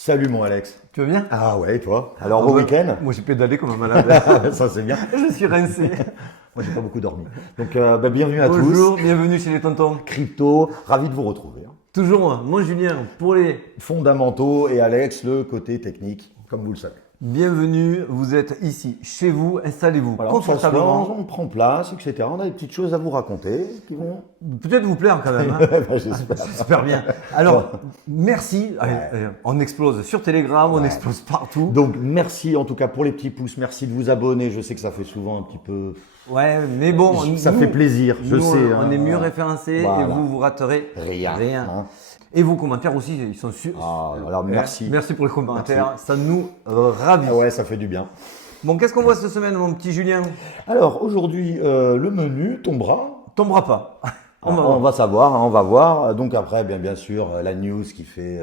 Salut mon Alex. Tu vas bien? Ah ouais, et toi? Alors beau week-end? Moi j'ai pédalé comme un malade. Ça c'est bien. Je suis rincé. Moi j'ai pas beaucoup dormi. Donc bienvenue à Bonjour, tous. bienvenue chez les tontons. Crypto, ravi de vous retrouver. Toujours moi Julien, pour les Fondamentaux et Alex, le côté technique, comme vous le savez. bienvenue. Vous êtes ici, chez vous, installez-vous Voilà, on confortablement. on prend place, etc. On a des petites choses à vous raconter qui vont... Peut-être vous plaire quand même. Hein. J'espère. J'espère bien. Alors, merci. Allez, on explose sur Telegram, on explose partout. Donc merci en tout cas pour les petits pouces, merci de vous abonner. Je sais que ça fait souvent un petit peu... Ouais, mais bon, Ça fait plaisir, je nous, sais. On hein. est mieux référencés Voilà. et vous raterez Rien. Hein. Et vos commentaires aussi, ils sont super. Ah, alors merci. Merci pour les commentaires, ça nous ravit. Ah ouais, ça fait du bien. Bon, qu'est-ce qu'on voit cette semaine, mon petit Julien? Alors aujourd'hui, le menu tombera. Tombera pas. On va savoir, hein, on va voir. Donc après, bien sûr, la news qui fait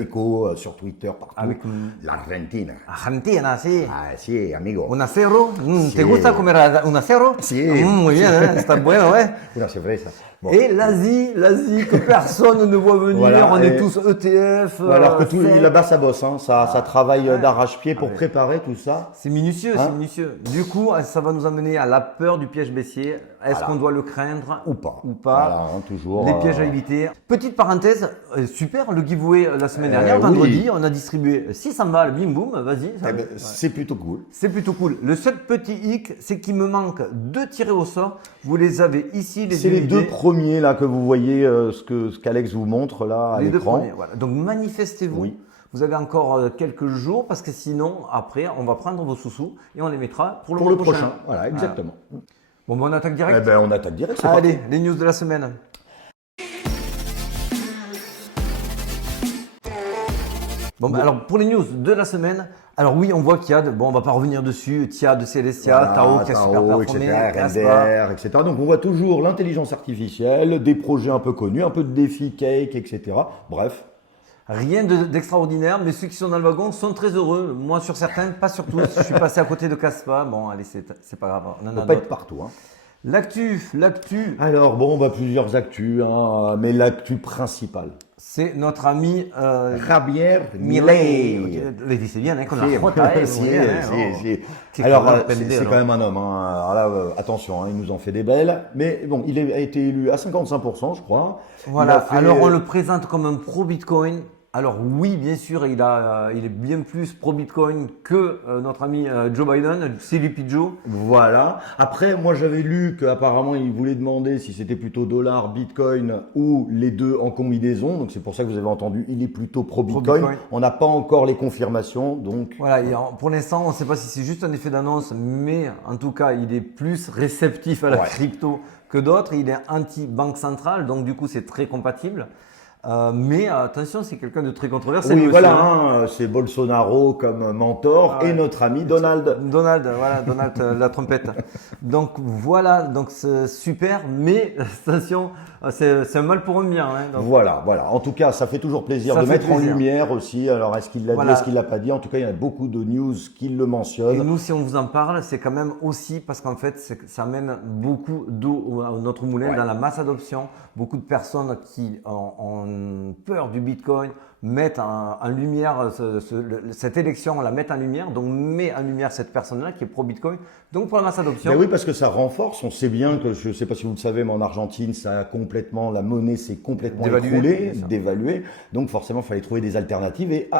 écho sur Twitter partout. Avec L'Argentine. Argentina, sí. Ah, si, amigo. Un acero. Sí. ¿Te gusta comer un acero? Sí. Muy bien, ¿eh? Está bueno, ouais. Non, c'est vrai ça. Bon. Et l'Asie que personne ne voit venir, Voilà, on est et- tous ETF. Alors que tout, c'est- là-bas, ça bosse, hein. Ça travaille ouais. d'arrache-pied pour ouais. préparer tout ça. C'est minutieux, Hein? c'est minutieux. Du coup, ça va nous amener à la peur du piège baissier. Est-ce Voilà. qu'on doit le craindre Ou pas. Ou pas. Voilà, hein, toujours. Les pièges à éviter. Petite parenthèse, super, le giveaway la semaine dernière, oui. vendredi, on a distribué 600 balles, bim boum, vas-y. ça- Eh ben, ouais. c'est plutôt cool. C'est plutôt cool. Le seul petit hic, c'est qu'il me manque 2 tirés au sort. Vous les avez ici, les C'est les deux idées. premiers là que vous voyez, ce qu'Alex vous montre là à Les deux l'écran. premiers, voilà. Donc manifestez-vous. Oui. Vous avez encore quelques jours parce que sinon, après, on va prendre vos sous-sous et on les mettra pour le Pour mois le prochain. Voilà, exactement. Bon, on attaque direct. Eh ben, on attaque direct, c'est parti. Allez, les news de la semaine. Bon, bah, alors pour les news de la semaine, alors oui, on voit qu'il y a, on va pas revenir dessus, TIA de Celestia, Voilà, Tao qui a super Tao, performé, etc., Caspa. RNDR, etc. Donc on voit toujours l'intelligence artificielle, des projets un peu connus, un peu de défis cake, etc. Bref, Rien d'extraordinaire, mais ceux qui sont dans le wagon sont très heureux. Moi sur certains, pas sur tous. Je suis passé à côté de Caspa. Bon, allez, c'est pas grave. On en on a peut pas d'autres. être partout. Hein. L'actu, Alors bon, plusieurs actus, hein, mais l'actu principale. c'est notre ami Javier Milei. Milei. Le dice bien, hein, con la Si, jota, si, muy bien, hein, oh. si. Che Alors, cabrón c'est pendejo. quand même un homme. Hein. Alors là, attention, hein, il nous en fait des belles. Mais bon, il a été élu à 55%, je crois. Voilà, Il a fait- alors on le présente comme un pro-Bitcoin. Alors oui, bien sûr, il est bien plus pro-Bitcoin que notre ami Joe Biden, CLP Joe. Voilà. Après, moi, j'avais lu qu'apparemment, il voulait demander si c'était plutôt dollar, Bitcoin ou les deux en combinaison. Donc, c'est pour ça que vous avez entendu, il est plutôt pro-Bitcoin. Pro-Bitcoin. On n'a pas encore les confirmations. Donc, Voilà, pour l'instant, on ne sait pas si c'est juste un effet d'annonce, mais en tout cas, il est plus réceptif à la Ouais. crypto que d'autres. Il est anti-banque centrale, donc du coup, c'est très compatible. Mais attention, c'est quelqu'un de très controversé. oui, le voilà, monsieur, hein. hein, c'est Bolsonaro comme mentor Ah ouais. et notre ami Donald. Donald, voilà, Donald la trompette. Donc voilà, donc c'est super, mais attention, c'est un mal pour un bien. Hein, donc, Voilà. En tout cas, ça fait toujours plaisir Ça de fait mettre en plaisir. lumière aussi. Alors, est-ce qu'il l'a Voilà. dit, est-ce qu'il l'a pas dit? En tout cas, il y a beaucoup de news qui le Et mentionnent. nous, si on vous en parle, c'est quand même aussi parce qu'en fait, ça amène beaucoup d'eau à notre moulin Ouais. dans la masse adoption. Beaucoup de personnes qui ont peur du Bitcoin mettent en lumière cette élection, la mettent en lumière, donc met en lumière cette personne-là qui est pro-Bitcoin. Donc pour la masse adoption, Ben oui, parce que ça renforce. On sait bien que, je ne sais pas si vous le savez, mais en Argentine, la monnaie s'est complètement Dévaluée, écroulée, bien sûr. dévaluée. Donc forcément, il fallait trouver des alternatives. Et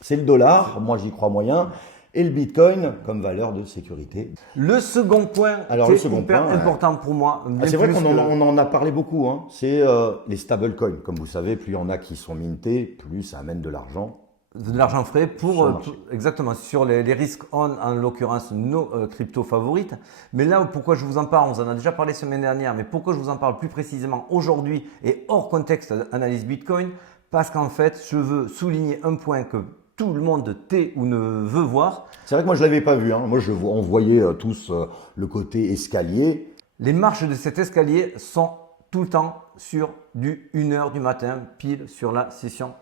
c'est le dollar. Moi, j'y crois moyen. Et le Bitcoin comme valeur de sécurité. le second point Alors, qui le est second hyper point, ouais. important pour moi, bien C'est vrai plus qu'on que- on en a parlé beaucoup. Hein. C'est les stablecoins. Comme vous savez, plus il y en a qui sont mintés, plus ça amène de l'argent. de l'argent frais pour Sur le marché. exactement sur les risques en l'occurrence nos cryptos favorites. Mais là pourquoi je vous en parle, on vous en a déjà parlé semaine dernière, mais pourquoi je vous en parle plus précisément aujourd'hui et hors contexte analyse Bitcoin, parce qu'en fait je veux souligner un point que tout le monde tait ou ne veut voir. C'est vrai que moi, je l'avais pas vu. Hein. Moi, on voyait tous le côté escalier. Les marches de cet escalier sont tout le temps sur du 1h du matin, pile sur la session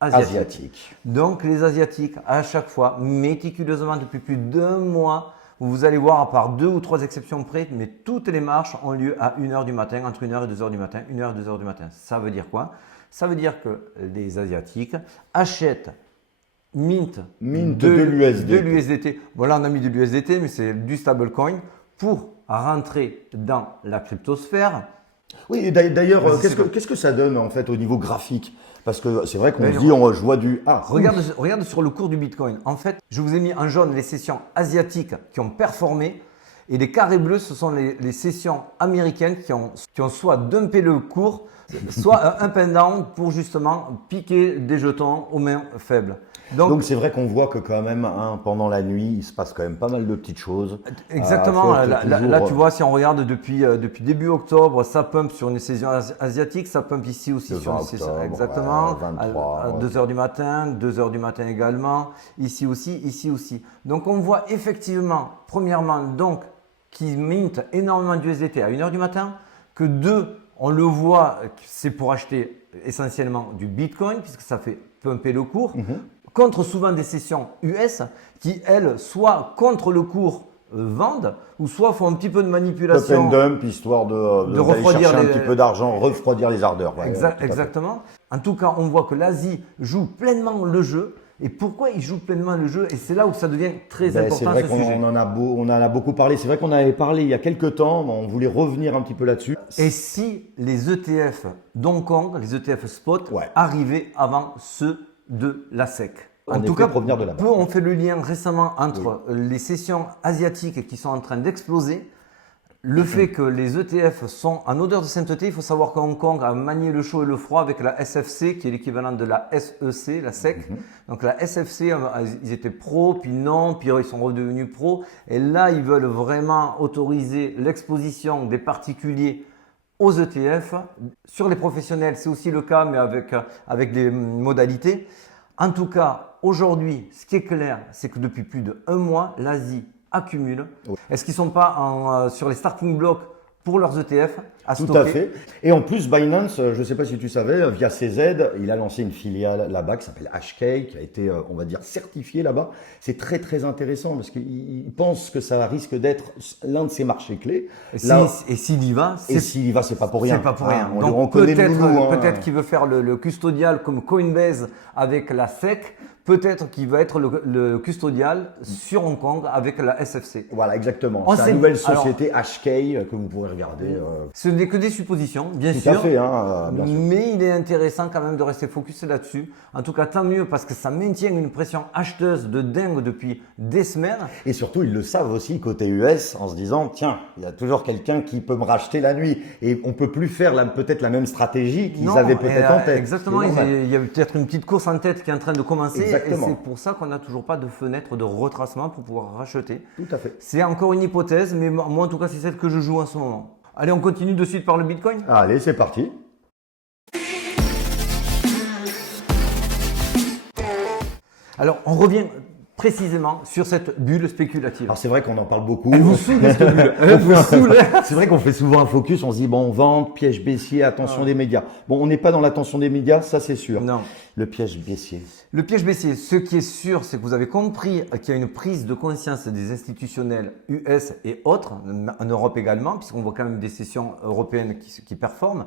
asiatique. Donc les Asiatiques, à chaque fois, méticuleusement depuis plus d'un mois, vous allez voir, à part 2 ou 3 exceptions près, mais toutes les marches ont lieu à 1h du matin, entre 1h et 2h du matin, 1h et 2h du matin. Ça veut dire quoi? Ça veut dire que les Asiatiques achètent Mint de l'USDT. De l'USDT. Voilà, on a mis de l'USDT, mais c'est du stablecoin pour rentrer dans la cryptosphère. Oui, et d'ailleurs, Vas-y, qu'est-ce que ça donne en fait au niveau graphique? Parce que c'est vrai qu'on se D'ailleurs, dit, je vois du... Ah, regarde sur le cours du Bitcoin. En fait, je vous ai mis en jaune les sessions asiatiques qui ont performé et les carrés bleus, ce sont les sessions américaines qui ont soit dumpé le cours, soit un up and down pour justement piquer des jetons aux mains faibles. Donc c'est vrai qu'on voit que quand même, pendant la nuit, il se passe quand même pas mal de petites choses. Exactement. Là, tu vois, si on regarde depuis début octobre, ça pump sur une session asiatique, ça pump ici aussi sur une session. Exactement. 23, à 2h du matin, 2h du matin également, ici aussi, ici aussi. Donc on voit effectivement, premièrement, donc, qui mint énormément d'USDT à 1h du matin, que deux, on le voit, c'est pour acheter essentiellement du Bitcoin, puisque ça fait pumper le cours. Contre souvent des sessions US qui, elles, soit contre le cours vendent ou soit font un petit peu de manipulation. Pump and dump, histoire de refroidir chercher un petit peu d'argent, refroidir les ardeurs. Ouais, exactement. En tout cas, on voit que l'Asie joue pleinement le jeu. Et pourquoi il joue pleinement le jeu? Et c'est là où ça devient très important. C'est vrai qu'on en a beaucoup parlé. C'est vrai qu'on avait parlé il y a quelques temps, mais on voulait revenir un petit peu là-dessus. Et si les ETF d'Hong Kong, les ETF spot, arrivaient avant ceux de la SEC? En tout cas, on fait le lien récemment entre les sessions asiatiques qui sont en train d'exploser, le fait que les ETF sont en odeur de sainteté. Il faut savoir que Hong Kong a manié le chaud et le froid avec la SFC, qui est l'équivalent de la SEC, la SEC. Donc la SFC, ils étaient pro, puis non, puis ils sont redevenus pro. Et là, ils veulent vraiment autoriser l'exposition des particuliers aux ETF. Sur les professionnels, c'est aussi le cas, mais avec des modalités. En tout cas, aujourd'hui, ce qui est clair, c'est que depuis plus d'1 mois, l'Asie accumule. Est-ce qu'ils ne sont pas sur les starting blocks pour leurs ETF à stocker? Tout à fait. Et en plus, Binance, je ne sais pas si tu savais, via CZ, il a lancé une filiale là-bas qui s'appelle HK, qui a été, on va dire, certifiée là-bas. C'est très, très intéressant parce qu'il pense que ça risque d'être l'un de ses marchés clés. Et s'il y va, c'est pas pour rien. C'est pas pour rien. Donc peut-être qu'il veut faire le custodial comme Coinbase avec la SEC. Peut-être qu'il va être le custodial sur Hong Kong avec la SFC. Voilà, exactement. C'est la nouvelle société HK que vous pourrez regarder. Ce n'est que des suppositions, bien sûr. Tout à fait, bien sûr. Mais il est intéressant quand même de rester focus là-dessus. En tout cas, tant mieux parce que ça maintient une pression acheteuse de dingue depuis des semaines. Et surtout, ils le savent aussi côté US en se disant, tiens, il y a toujours quelqu'un qui peut me racheter la nuit. Et on peut plus faire peut-être la même stratégie qu'ils avaient peut-être en tête. Exactement, il y a peut-être une petite course en tête qui est en train de commencer. Exactement. Et c'est pour ça qu'on n'a toujours pas de fenêtre de retracement pour pouvoir racheter. Tout à fait. C'est encore une hypothèse, mais moi en tout cas, c'est celle que je joue en ce moment. Allez, on continue de suite par le Bitcoin? Allez, c'est parti. Alors, on revient précisément sur cette bulle spéculative. Alors c'est vrai qu'on en parle beaucoup. Elle vous saoule cette bulle. Elle vous saoule. C'est vrai qu'on fait souvent un focus, on se dit bon, vente, piège baissier, attention des médias. Bon, on n'est pas dans l'attention des médias, ça c'est sûr. Non. Le piège baissier. Le piège baissier, ce qui est sûr, c'est que vous avez compris qu'il y a une prise de conscience des institutionnels US et autres, en Europe également, puisqu'on voit quand même des sessions européennes qui performent.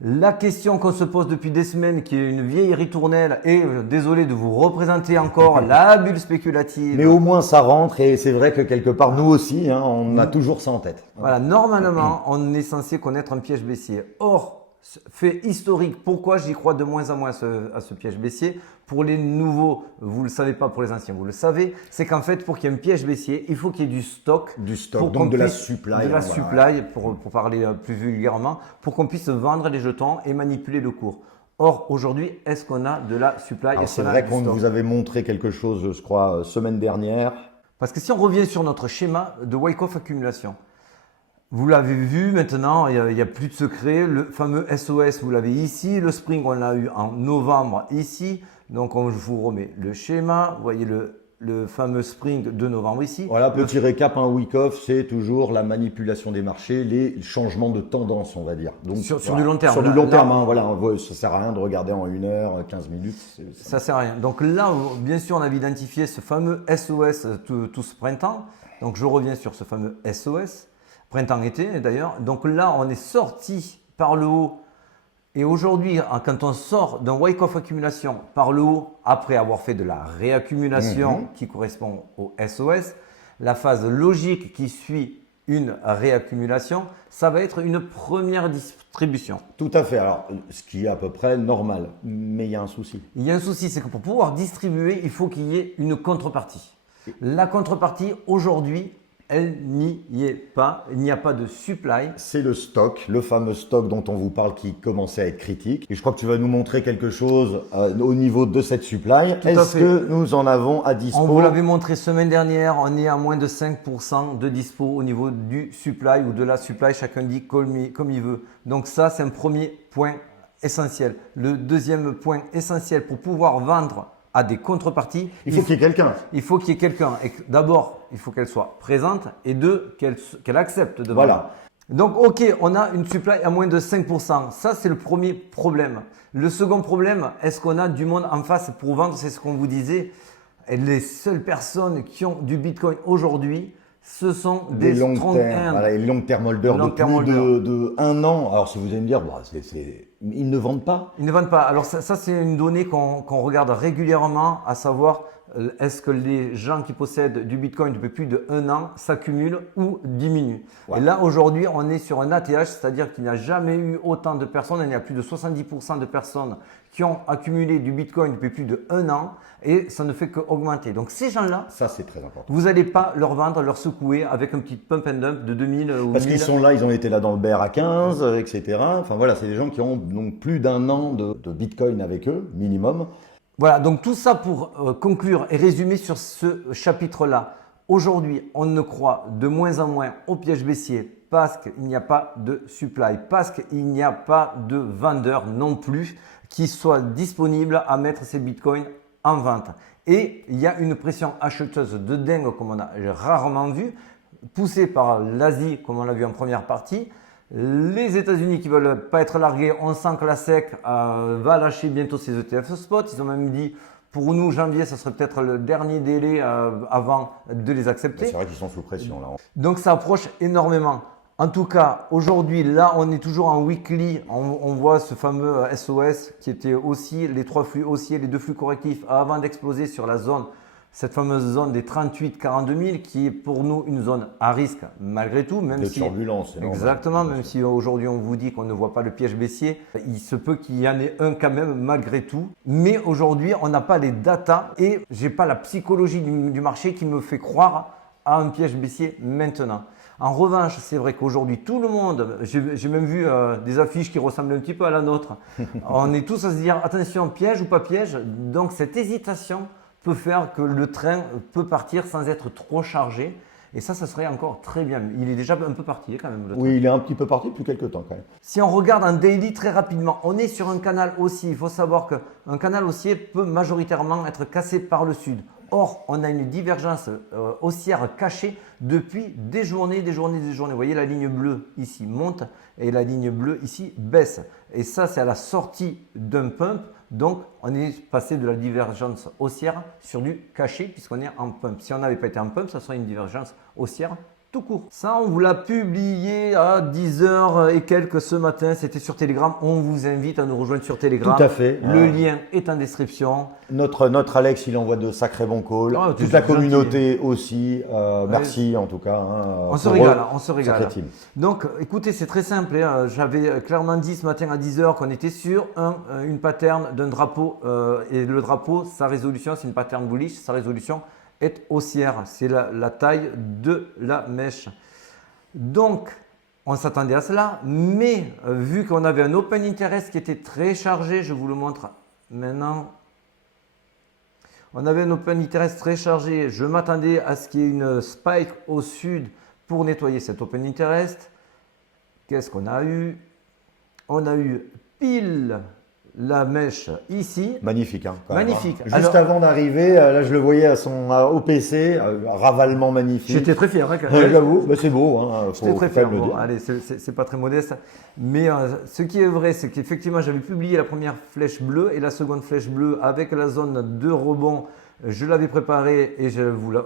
La question qu'on se pose depuis des semaines, qui est une vieille ritournelle, et désolé de vous représenter encore la bulle spéculative. Mais au moins ça rentre et c'est vrai que quelque part nous aussi, on a toujours ça en tête. Voilà, normalement, on est censé connaître un piège baissier. Or, fait historique, pourquoi j'y crois de moins en moins à ce piège baissier? Pour les nouveaux, vous ne le savez pas, pour les anciens, vous le savez, c'est qu'en fait, pour qu'il y ait un piège baissier, il faut qu'il y ait du stock. Du stock, donc de la supply. De la supply, pour parler plus vulgairement, pour qu'on puisse vendre les jetons et manipuler le cours. Or, aujourd'hui, est-ce qu'on a de la supply? C'est vrai qu'on vous avait montré quelque chose, je crois, semaine dernière. Parce que si on revient sur notre schéma de Wyckoff accumulation, vous l'avez vu maintenant, il n'y a plus de secret. Le fameux SOS, vous l'avez ici. Le Spring, on l'a eu en novembre ici. Donc, je vous remets le schéma. Vous voyez le fameux Spring de novembre ici. Voilà, petit récap, Wyckoff, c'est toujours la manipulation des marchés, les changements de tendance, on va dire. Donc, sur du long terme. Sur du long terme, voilà, ça ne sert à rien de regarder en 1 heure, 15 minutes. Ça ne sert à rien. Donc là, bien sûr, on avait identifié ce fameux SOS tout ce printemps. Donc, je reviens sur ce fameux SOS. Printemps-été d'ailleurs. Donc là, on est sorti par le haut Et aujourd'hui, quand on sort d'un wake-off accumulation par le haut, après avoir fait de la réaccumulation qui correspond au SOS, la phase logique qui suit une réaccumulation, ça va être une première distribution. Tout à fait. Alors, ce qui est à peu près normal. Mais il y a un souci. Il y a un souci, c'est que pour pouvoir distribuer, il faut qu'il y ait une contrepartie. La contrepartie, aujourd'hui, elle n'y est pas. Il n'y a pas de supply. C'est le stock, le fameux stock dont on vous parle qui commençait à être critique. Et je crois que tu vas nous montrer quelque chose au niveau de cette supply. Est-ce que nous en avons à dispo? On vous l'avait montré semaine dernière, on est à moins de 5% de dispo au niveau du supply ou de la supply, chacun dit comme il veut. Donc ça, c'est un premier point essentiel. Le deuxième point essentiel pour pouvoir vendre à des contreparties, il faut qu'il y ait quelqu'un. Il faut qu'il y ait quelqu'un. Et d'abord, il faut qu'elle soit présente et deux, qu'elle accepte de vendre. Voilà. Donc, ok, on a une supply à moins de 5%. Ça, c'est le premier problème. Le second problème, est-ce qu'on a du monde en face pour vendre? C'est ce qu'on vous disait. Et les seules personnes qui ont du Bitcoin aujourd'hui, ce sont des strong hands. Voilà, les long term holders de plus de 1 an. Alors, si vous allez me dire, bah, ils ne vendent pas. Ils ne vendent pas. Alors, ça c'est une donnée qu'on regarde régulièrement, à savoir, est-ce que les gens qui possèdent du Bitcoin depuis plus de 1 an s'accumulent ou diminuent. Ouais. Et là, aujourd'hui, on est sur un ATH, c'est-à-dire qu'il n'y a jamais eu autant de personnes. Il y a plus de 70% de personnes qui ont accumulé du Bitcoin depuis plus de 1 an et ça ne fait qu'augmenter. Donc, ces gens-là, ça c'est très important. Vous n'allez pas leur vendre, leur secouer avec un petit pump and dump de 2000 ou Parce 1000. qu'ils sont là, ils ont été là dans le bear à 15, etc. Enfin voilà, c'est des gens qui ont donc plus d'1 an de Bitcoin avec eux, minimum. Voilà, donc tout ça pour conclure et résumer sur ce chapitre-là. Aujourd'hui, on ne croit de moins en moins au piège baissier parce qu'il n'y a pas de supply, parce qu'il n'y a pas de vendeurs non plus qui soient disponibles à mettre ces bitcoins en vente. Et il y a une pression acheteuse de dingue comme on a rarement vu, poussée par l'Asie comme on l'a vu en première partie. Les États-Unis qui veulent pas être largués, on sent que la SEC va lâcher bientôt ses ETF spot. Ils ont même dit, pour nous, janvier, ça serait peut-être le dernier délai avant de les accepter. C'est vrai qu'ils sont sous pression là. Donc ça approche énormément. En tout cas, aujourd'hui, là, on est toujours en weekly. On voit ce fameux SOS qui était aussi les 3 flux haussiers, les 2 flux correctifs avant d'exploser sur la zone. Cette fameuse zone des 38-42 000 qui est pour nous une zone à risque malgré tout. Même de si, turbulence. Exactement, même si aujourd'hui on vous dit qu'on ne voit pas le piège baissier, il se peut qu'il y en ait un quand même malgré tout. Mais aujourd'hui, on n'a pas les datas et j'ai pas la psychologie du marché qui me fait croire à un piège baissier maintenant. En revanche, c'est vrai qu'aujourd'hui, tout le monde, j'ai même vu des affiches qui ressemblent un petit peu à la nôtre. On est tous à se dire, attention, piège ou pas piège. Donc cette hésitation peut faire que le train peut partir sans être trop chargé. Et ça serait encore très bien. Il est déjà un peu parti quand même. Le train. Oui, il est un petit peu parti depuis quelques temps quand même. Si on regarde en daily très rapidement, on est sur un canal haussier. Il faut savoir qu'un canal haussier peut majoritairement être cassé par le sud. Or, on a une divergence haussière cachée depuis des journées. Vous voyez, la ligne bleue ici monte et la ligne bleue ici baisse. Et ça, c'est à la sortie d'un pump. Donc, on est passé de la divergence haussière sur du caché puisqu'on est en pump. Si on n'avait pas été en pump, ça serait une divergence haussière tout court. Ça, on vous l'a publié à 10h et quelques ce matin. C'était sur Telegram. On vous invite à nous rejoindre sur Telegram. Tout à fait. Le lien est en description. Notre Alex, il envoie de sacrés bons calls. Toute la communauté aussi. Merci en tout cas. On se régale. On se régale. Donc, écoutez, c'est très simple. J'avais clairement dit ce matin à 10h qu'on était sur une pattern d'un drapeau. Et le drapeau, sa résolution, c'est une pattern bullish. Sa résolution est haussière. C'est la taille de la mèche. Donc, on s'attendait à cela. Mais vu qu'on avait un open interest qui était très chargé, je vous le montre maintenant. On avait un open interest très chargé. Je m'attendais à ce qu'il y ait une spike au sud pour nettoyer cet open interest. Qu'est-ce qu'on a eu? On a eu pile la mèche ici. Magnifique. Hein, magnifique. Même, hein. Juste avant d'arriver, là je le voyais à son OPC, ravalement magnifique. J'étais très fier. Hein, j'avoue, c'est beau. Hein, j'étais très fier. Bon, allez, c'est pas très modeste. Mais ce qui est vrai, c'est qu'effectivement, j'avais publié la première flèche bleue et la seconde flèche bleue avec la zone de rebond. Je l'avais préparée et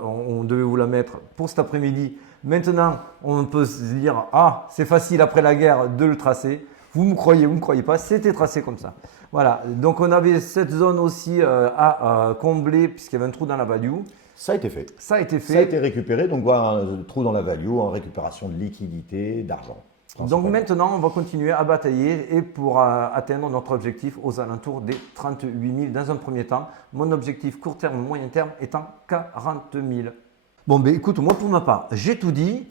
on devait vous la mettre pour cet après-midi. Maintenant, on peut se dire, ah, c'est facile après la guerre de le tracer. Vous me croyez pas, c'était tracé comme ça. Voilà, donc on avait cette zone aussi à combler puisqu'il y avait un trou dans la value. Ça a été fait. Ça a été fait. Ça a été récupéré, donc voilà un trou dans la value en récupération de liquidité, d'argent. Donc maintenant, on va continuer à batailler et pour atteindre notre objectif aux alentours des 38 000 dans un premier temps. Mon objectif court terme, moyen terme étant 40 000. Bon, ben écoute, moi pour ma part, j'ai tout dit.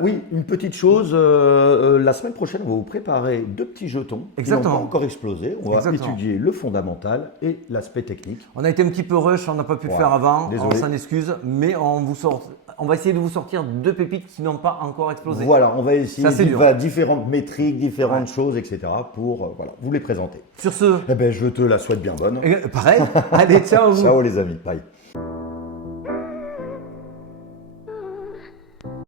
Oui, une petite chose, la semaine prochaine, on va vous préparer 2 petits jetons Exactement. qui n'ont pas encore explosé. On va Exactement. étudier le fondamental et l'aspect technique. On a été un petit peu rush, on n'a pas pu le faire avant, Désolé. on s'en excuse, mais on va essayer de vous sortir 2 pépites qui n'ont pas encore explosé. Voilà, on va essayer C'est dur. différentes métriques, différentes choses, etc. pour voilà, vous les présenter. Sur ce, Eh ben, je te la souhaite bien bonne. pareil, allez, ciao à vous. Ciao les amis, bye.